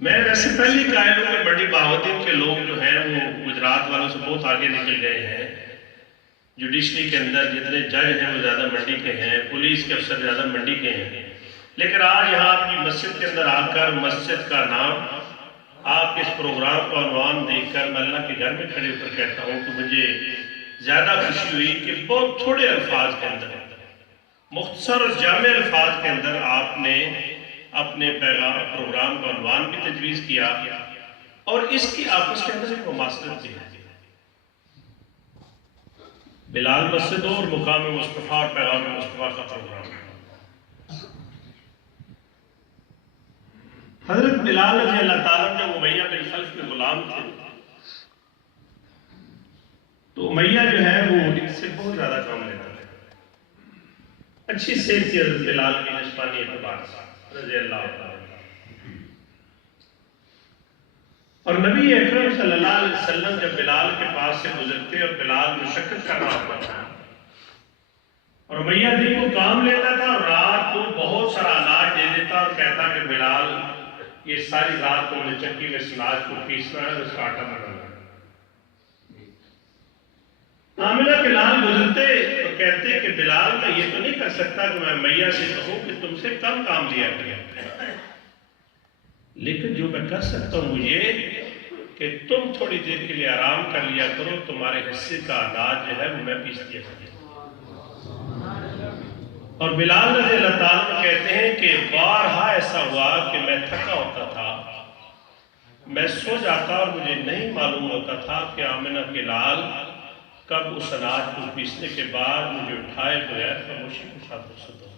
میں ویسے پہلے ہی قائل ہوں کہ بڑی بہاودین کے لوگ جو ہیں وہ گجرات والوں سے بہت آگے نکل گئے ہیں. جوڈیشری کے اندر جتنے جج ہیں وہ زیادہ منڈی کے ہیں، پولیس کے افسر زیادہ منڈی کے ہیں. لیکن آج یہاں آپ کی مسجد کے اندر آ کر مسجد کا نام، آپ اس پروگرام کا عنوان دیکھ کر میں اللہ کے گھر میں کھڑے ہو کر کہتا ہوں کہ مجھے زیادہ خوشی ہوئی کہ بہت تھوڑے الفاظ کے اندر، مختصر اور جامع الفاظ کے اندر آپ نے اپنے پروگرام کا عنوان بھی تجویز کیا اور اس کی آپس کے اندر ایک مماثلت بھی ہے. بلال مسجد اور مقام مصطفیٰ اور پیغام مصطفیٰ کا پروگرام. حضرت بلال رضی اللہ تعالیٰ جب امیہ بن خلف کے غلام تھے تو امیہ جو ہے وہ ان سے بہت زیادہ کام لیتا ہے. اچھی صحت تھی حضرت بلال کی جسمانی اعتبار سے رضی اللہ تعالیٰ. اور نبی اکرم صلی اللہ علیہ وسلم جب بلال کے پاس سے گزرتے اور بلال مشقت کر رہا ہوتا تھا اور امیہ دن کو کام لیتا تھا اور رات کو بہت سارا اناج دے دیتا اور کہتا کہ بلال یہ ساری رات کو مجھے چکی میں اس اناج کو پیسنا ہے اور اس کا آٹا بنانا ہے. آمنہ کے لال گزرتے تو کہتے کہ بلال میں یہ تو نہیں کر سکتا کہ میں امیہ سے کہوں کہ تم سے کم کام لیا کریں، لیکن جو میں کر سکتا ہوں وہ یہ کہ تم تھوڑی دیر کے لیے آرام کر لیا کرو، تمہارے حصے کا اناج جو ہے وہ میں پیس دیا کروں. اور بلال رضی اللہ تعالیٰ کہتے ہیں کہ بارہا ایسا ہوا کہ میں تھکا ہوتا تھا، میں سو جاتا اور مجھے نہیں معلوم ہوتا تھا کہ آمنہ کے لال کب اس اناج کو پیسنے کے بعد مجھے اٹھائے بغیر خاموشی کے ساتھ رخصت ہو.